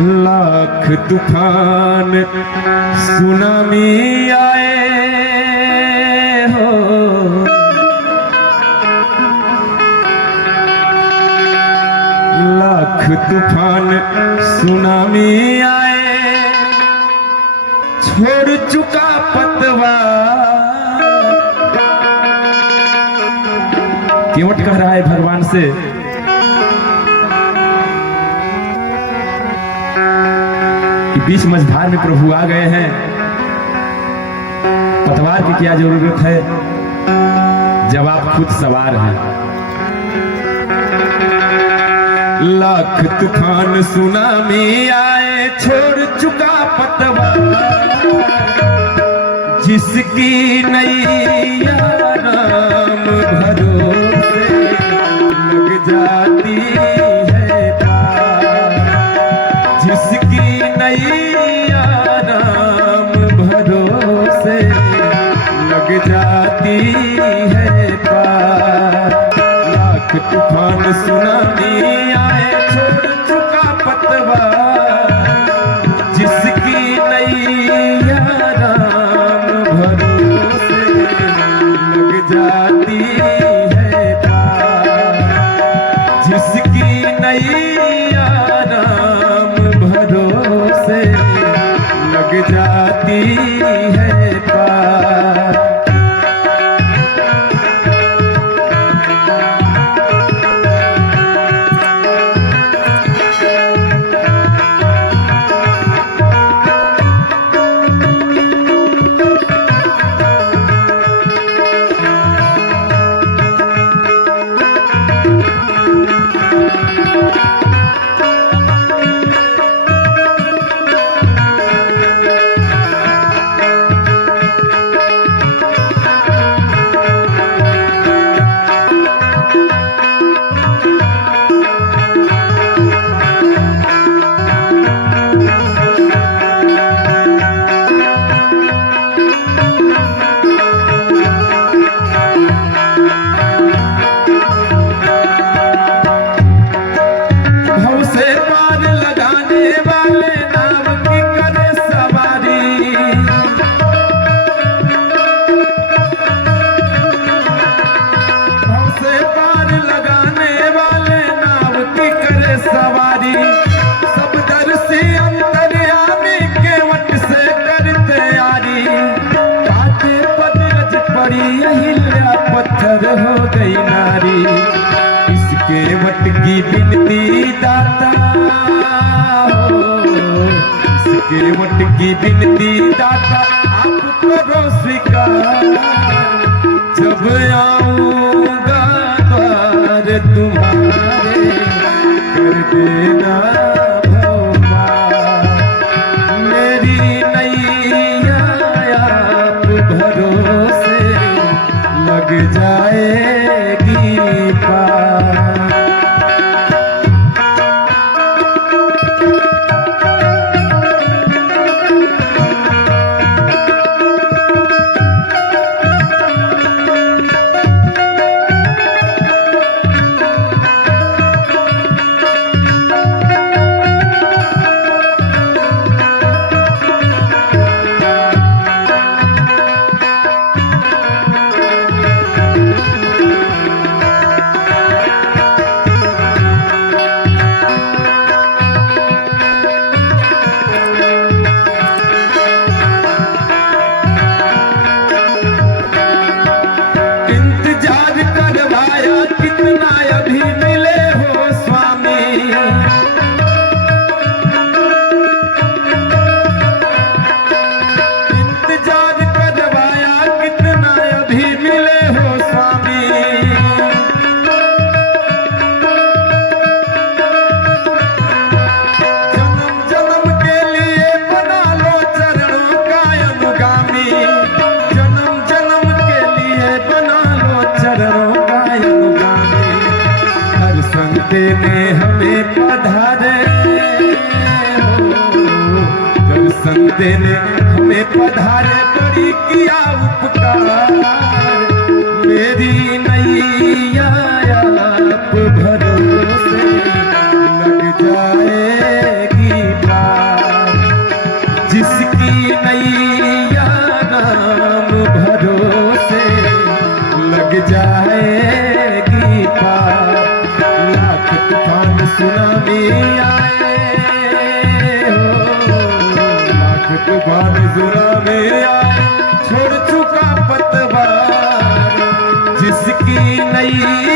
लाख तूफान सुनामी आए हो, लाख तूफान सुनामी आए, छोड़ चुका पतवार। केवट कह रहा है भगवान से कि बीच मझधार में प्रभु आ गए हैं, पतवार की क्या जरूरत है जब आप खुद सवार हैं। लाख तूफान सुनामी आए, छोड़ चुका पतवार, जिसकी नैया राम भरोसे लग जाती है पार, जिसकी नैया राम भरोसे लग जाती है पार। लाख तूफान सुनामी आए, छोड़ चुका पतवार, जिसकी नैया राम भरोसे लग जाती है पार, जिसकी नैया राम भरोसे लग जाती है पार। सब दर से अंतर्यामी केवट से कर तैयारी, काटे पदरज पड़ी अहिल्या पत्थर हो गई नारी। इस केवट की बिनती दाता हो, इस केवट की बिनती दाता आप करो स्वीकार, जब आऊंगा द्वार तुम्हारे कर देना भोमा। मेरी नैया आप भरोसे लग जाएगी पार। कितना अभी मिले हो स्वामी, इंतजार करवाया कितना अभी मिले हो स्वामी। जन्म जन्म के लिए बना लो चरणों का अनुगामी, जन्म जन्म के लिए बना लो चरणों का अनुगामी। दर्शन देने हमें पधारे हो, दर्शन देने हमें पधारे, बड़ी किया उपकार। मेरी नैया आप भरोसे लग जाएगी पार। सुनामी आए लाख तूफान सुनामी आए छोड़ चुका पतवार जिसकी नई